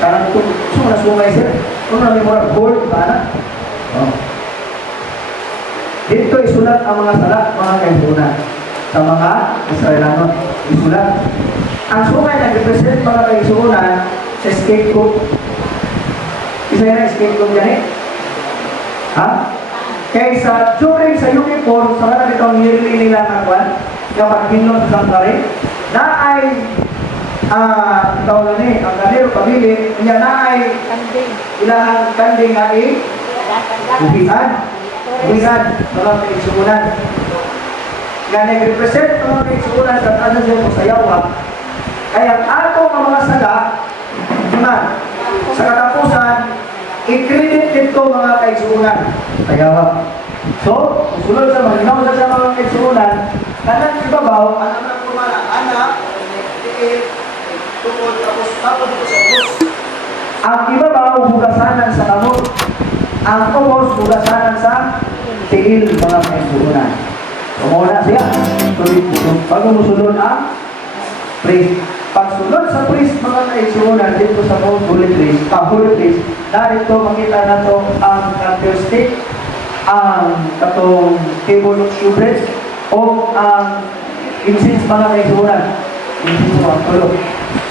Karang ito, sumay sir. Kung namin mo na gold, paano? Oh. Dito isulat ang mga sala, mga kaisunan. Sa mga Israelano, isulat. Ang sungay na represent mga kaisunan sa scapegoat. Isa yan ang scapegoat yan eh. Ha? Kaysa during sa uniform, sa mga itong yearly nila ng kwan, yung pagkinom sa sangkari, na ay ikaw na ni, ang kanilo pamili, niya na ay ilang kanding na uhian, mga kaisunan. Nga nag-represent mga kaisunan sa ano siya sa yawa, kaya ato ang mga sala, naman, sa katapusan, i-credit dito mga kaisunan sa yawa. So, sunod sa malinaw sa mga kaisunan, kanang ibabaw, anak kumana, anak, tukod, tapos dito sa ubos. Ang ibabaw, bugasanan sa kamot. Ang ubos, bugasanan sa tiil, mga kaisunan. Kumuna siya. Bago musunod ang priest. Pagsunod sa priest, mga kaisunan, dito sa holy priest, narito makita na to ang candlestick, ang katong table of showbread, o ang incense, mga kaisunan. Incense ang tulog.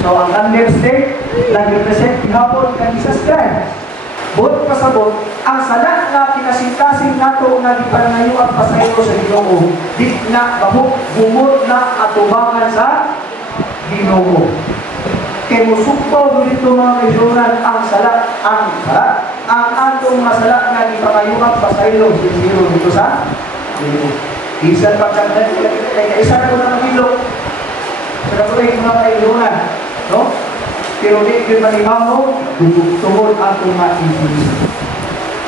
So, ang candlestick, nag-represent hapon kay Jesus Christ. Buot pasabot, ang sala na kinasintasing nato nga gipangayo ang pasaylo sa Ginoo, di na bahok bumot na atubangan sa Ginoo. Kay musukpo dito mga kaisunan ang atong mga sala nga gipangayo ang pasaylo sa Ginoo dito sa Ginoo. Isa pagkagdan isa na ko na mahilo. Sa ko mga kaisunan, no? Pero di ko manimaho, tungod atong ma-influence.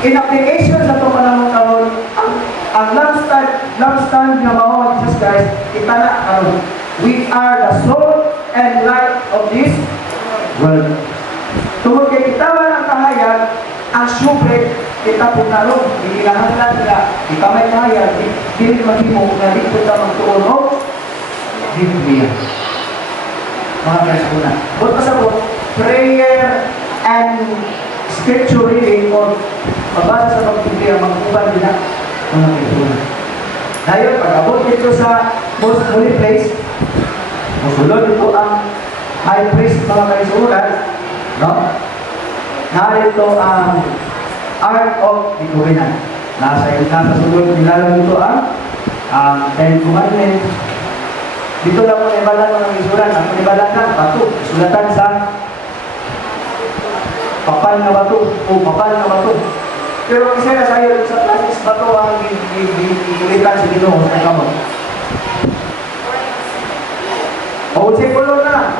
In application sa itong panahon karon, ang last time na mao Jesus Christ, kita na karon. We are the soul and light of this world. Tungod kay kita man ang kahayag, ang syupre, kita po naroon, ikinahanglan nila, kita may kahayag, dili maghimo, na di po kita magtuon o Biblia. Mga kaisunan. Buot pasabot, prayer and scripture reading o mabasa sa pag-Biblia, mag-uban din na mga kaisunan. Ngayon, pag-abot dito sa most holy place, musulod ito ang high priest, mga kaisunan, no? Narito ang Ark of the Covenant. Nasa sulod nilalang ito ang Ten Commandments. Dito lang po ibalan mga isulan. Ang ibalan lang, bato. Sulatan sa papal na bato o papal na bato. Pero isa na sa'yo sa plastic bato ang igulitan sa Ginoo sa kamot. O, say color na.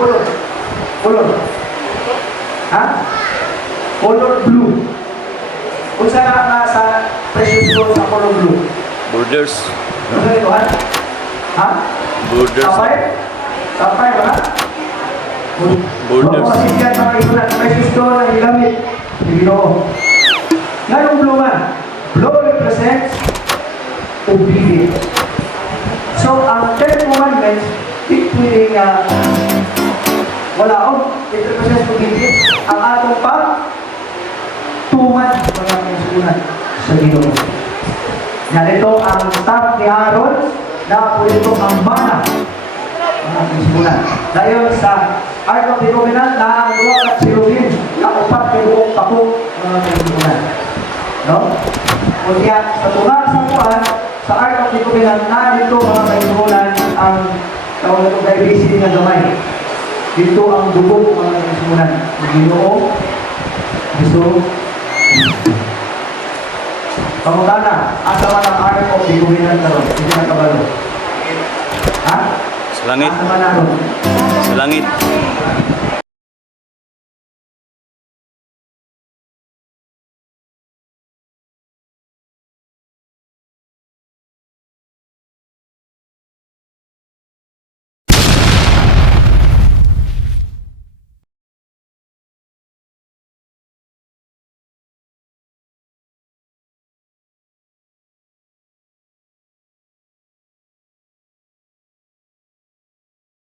Color. Ha? Color blue. Kung saan na sa precious stone sa color blue? Borders. Ano sa ito, ha? Ha? Borders. Sapay ba? Borders. Kasi yan mga isulat, may sisto na ilamit. Ginoo. Ngayong blue man, blue represents obedience. So, ang Ten Commandments, it pwedeng wala o, it represents obedience. Ang atong tumad mga kaisunan sa Ginoo. Narito ang staff ni Aaron, na po ito ang mana mga kaisunan. Dahil sa Ark of the Covenant na ang duwa at sirubin na upat kay buong pako mga kaisunan. No? Kaya sa tunga sa kuhan, sa Ark of the Covenant na dito mga kaisunan ang tawag itong kaibisin na gamay. Dito ang dugo mga kaisunan. Ginoo, Ginoo, pamutana, asa man ang Ark of the Covenant karon? Hindi na kabalo. Ha? Sa langit. Asa man naroon? Sa langit.